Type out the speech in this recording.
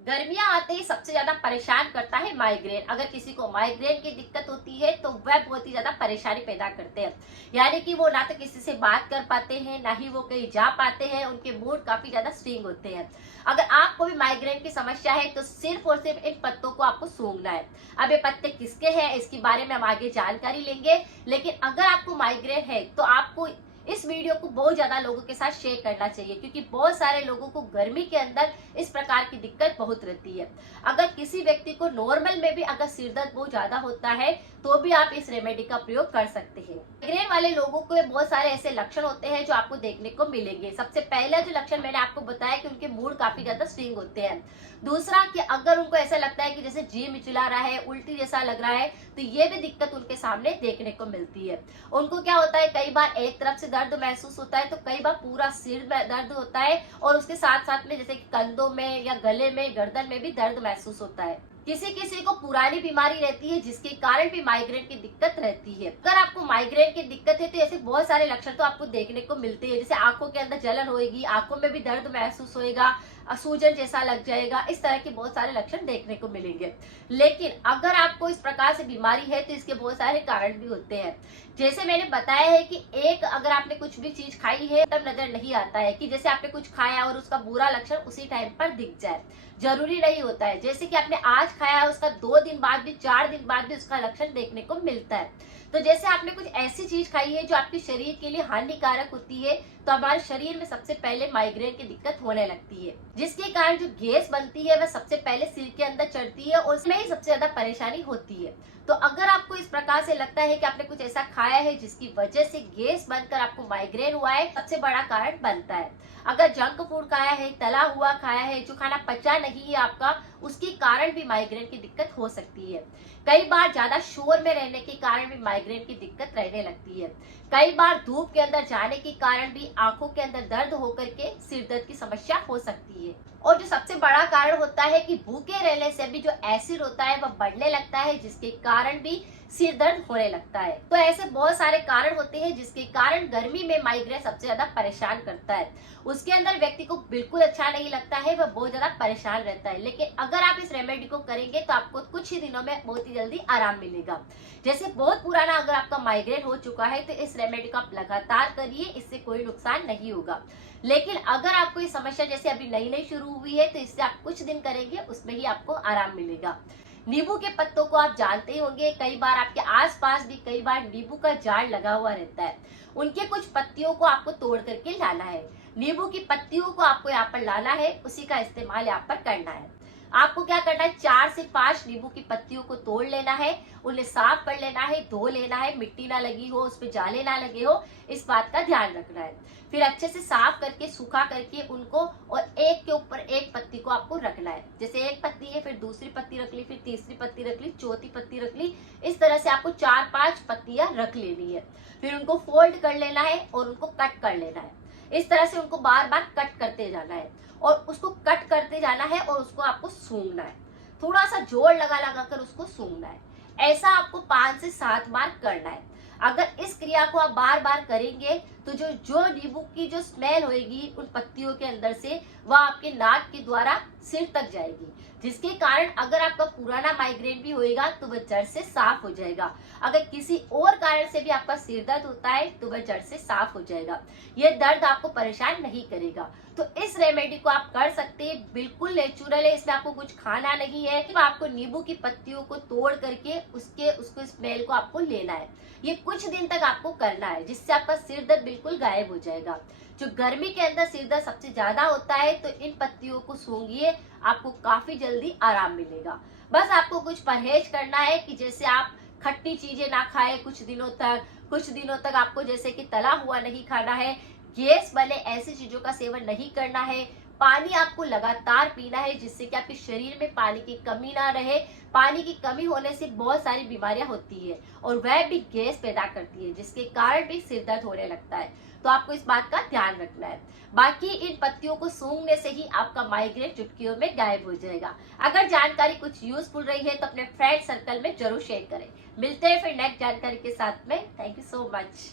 गर्मियां आते ही सबसे ज्यादा परेशान करता है माइग्रेन। अगर किसी को माइग्रेन की दिक्कत होती है तो वह बहुत ही ज्यादा परेशानी पैदा करते हैं। यानी कि वो ना तो किसी से बात कर पाते हैं, ना ही वो कहीं जा पाते हैं, उनके मूड काफी ज्यादा स्विंग होते हैं। अगर आपको भी माइग्रेन की समस्या है तो सिर्फ और सिर्फ इन पत्तों को आपको सूंघना है। अब ये पत्ते किसके हैं इसके बारे में हम आगे जानकारी लेंगे, लेकिन अगर आपको माइग्रेन है तो आपको इस वीडियो को बहुत ज्यादा लोगों के साथ शेयर करना चाहिए, क्योंकि बहुत सारे लोगों को गर्मी के अंदर इस प्रकार की दिक्कत बहुत रहती है। अगर किसी व्यक्ति को नॉर्मल में भी अगर सिर दर्द बहुत ज्यादा होता है तो भी आप इस रेमेडी का प्रयोग कर सकते हैं। माइग्रेन वाले लोगों को बहुत सारे ऐसे लक्षण होते हैं जो आपको देखने को मिलेंगे। सबसे पहला जो लक्षण मैंने आपको बताया कि उनके मूड काफी ज्यादा स्विंग होते हैं। दूसरा कि अगर उनको ऐसा लगता है कि जैसे जी मिचला रहा है, उल्टी जैसा लग रहा है, तो ये भी दिक्कत उनके सामने देखने को मिलती है। उनको क्या होता है, कई बार एक तरफ से दर्द महसूस होता है तो कई बार पूरा सिर में दर्द होता है, और उसके साथ साथ में जैसे कि कंधों में या गले में, गर्दन में भी दर्द महसूस होता है। किसी किसी को पुरानी बीमारी रहती है जिसके कारण भी माइग्रेन की दिक्कत रहती है। अगर आपको माइग्रेन की दिक्कत है तो ऐसे बहुत सारे लक्षण तो आपको देखने को मिलते हैं, जैसे आंखों के अंदर जलन होगी, आंखों में भी दर्द महसूस होएगा, सूजन जैसा लग जाएगा, इस तरह के बहुत सारे लक्षण देखने को मिलेंगे। लेकिन अगर आपको इस प्रकार से बीमारी है तो इसके बहुत सारे कारण भी होते हैं। जैसे मैंने बताया है कि एक, अगर आपने कुछ भी चीज खाई है तब नजर नहीं आता है कि जैसे आपने कुछ खाया और उसका बुरा लक्षण उसी टाइम पर दिख जाए, जरूरी नहीं होता है। जैसे कि आपने आज खाया है, उसका 2 दिन बाद भी, 4 दिन बाद भी उसका लक्षण देखने को मिलता है। तो जैसे आपने कुछ ऐसी चीज खाई है जो आपके शरीर के लिए हानिकारक होती है, तो हमारे शरीर में सबसे पहले माइग्रेन की दिक्कत होने लगती है, जिसके कारण जो गैस बनती है वह सबसे पहले सिर के अंदर चढ़ती है और उसमें ही सबसे ज्यादा परेशानी होती है। तो अगर आपको इस प्रकार से लगता है कि आपने कुछ ऐसा खाया है जिसकी वजह से गैस बनकर आपको माइग्रेन हुआ है, सबसे बड़ा कारण बनता है। अगर जंक फूड खाया है, तला हुआ खाया है, जो खाना पचा नहीं है आपका, उसके कारण भी माइग्रेन की दिक्कत हो सकती है। कई बार ज्यादा शोर में रहने के कारण भी माइग्रेन की दिक्कत रहने लगती है। कई बार धूप के अंदर जाने के कारण भी आंखों के अंदर दर्द होकर के सिर दर्द की समस्या हो सकती है। और जो सबसे बड़ा कारण होता है कि भूखे रहने से भी जो एसिड होता है वह बढ़ने लगता है, जिसके कारण भी सिर दर्द होने लगता है। तो ऐसे बहुत सारे कारण होते हैं जिसके कारण गर्मी में माइग्रेन सबसे ज्यादा परेशान करता है। उसके अंदर व्यक्ति को बिल्कुल अच्छा नहीं लगता है, वह बहुत ज्यादा परेशान रहता है। लेकिन अगर आप इस रेमेडी को करेंगे तो आपको कुछ ही दिनों में बहुत ही जल्दी आराम मिलेगा। जैसे बहुत पुराना अगर आपका माइग्रेन हो चुका है तो इस रेमेडी को आप लगातार करिए, इससे कोई नुकसान नहीं होगा। लेकिन अगर आपको ये समस्या जैसे अभी नई नई शुरू हुई है तो इससे आप कुछ दिन करेंगे, उसमें ही आपको आराम मिलेगा। नींबू के पत्तों को आप जानते ही होंगे, कई बार आपके आसपास भी कई बार नींबू का झाड़ लगा हुआ रहता है। उनके कुछ पत्तियों को आपको तोड़ करके लाना है। नींबू की पत्तियों को आपको यहाँ पर लाना है, उसी का इस्तेमाल यहाँ पर करना है। आपको क्या करना है, 4 से 5 नींबू की पत्तियों को तोड़ लेना है, उन्हें साफ कर लेना है, धो लेना है, मिट्टी ना लगी हो, उस पर जाले ना लगे हो, इस बात का ध्यान रखना है। फिर अच्छे से साफ करके, सूखा करके उनको, और एक के ऊपर एक पत्ती को आपको रखना है। जैसे एक पत्ती है, फिर दूसरी पत्ती रख ली, फिर तीसरी पत्ती रख ली, चौथी पत्ती रख ली, इस तरह से आपको 4-5 पत्तियां रख लेनी है। फिर उनको फोल्ड कर लेना है और उनको कट कर लेना है। इस तरह से उनको बार बार कट करते जाना है और उसको कट करते जाना है और उसको आपको सूंघना है। थोड़ा सा जोर लगा लगा कर उसको सूंघना है। ऐसा आपको 5 से 7 बार करना है। अगर इस क्रिया को आप बार बार करेंगे तो जो जो नींबू की जो स्मेल होगी उन पत्तियों के अंदर से, वह आपके नाक के द्वारा सिर तक जाएगी, जिसके कारण अगर आपका पुराना माइग्रेन भी होएगा तो वह जड़ से साफ हो जाएगा। अगर किसी और कारण से भी आपका सिर दर्द होता है तो वह जड़ से साफ हो जाएगा। यह दर्द आपको परेशान नहीं करेगा। तो इस रेमेडी को आप कर सकते हैं, बिल्कुल नेचुरल है, इसमें आपको कुछ खाना नहीं है। तो आपको नींबू की पत्तियों को तोड़ करके उसको स्मेल को आपको लेना है। ये कुछ दिन तक आपको करना है, जिससे आपका सिर दर्द बिल्कुल गायब हो जाएगा। जो गर्मी के अंदर सिर दर्द सबसे ज्यादा होता है तो इन पत्तियों को सूंघिए, आपको काफी जल्दी आराम मिलेगा। बस आपको कुछ परहेज करना है कि जैसे आप खट्टी चीजें ना खाए कुछ दिनों तक, कुछ दिनों तक आपको जैसे कि तला हुआ नहीं खाना है, गैस वाले ऐसी चीजों का सेवन नहीं करना है। पानी आपको लगातार पीना है, जिससे कि आपके शरीर में पानी की कमी ना रहे। पानी की कमी होने से बहुत सारी बीमारियां होती है और वह भी गैस पैदा करती है, जिसके कारण भी सिर दर्द होने लगता है। तो आपको इस बात का ध्यान रखना है। बाकी इन पत्तियों को सूंघने से ही आपका माइग्रेन चुटकियों में गायब हो जाएगा। अगर जानकारी कुछ यूजफुल रही है तो अपने फ्रेंड सर्कल में जरूर शेयर करें। मिलते हैं फिर नेक्स्ट जानकारी के साथ में। Thank you so much.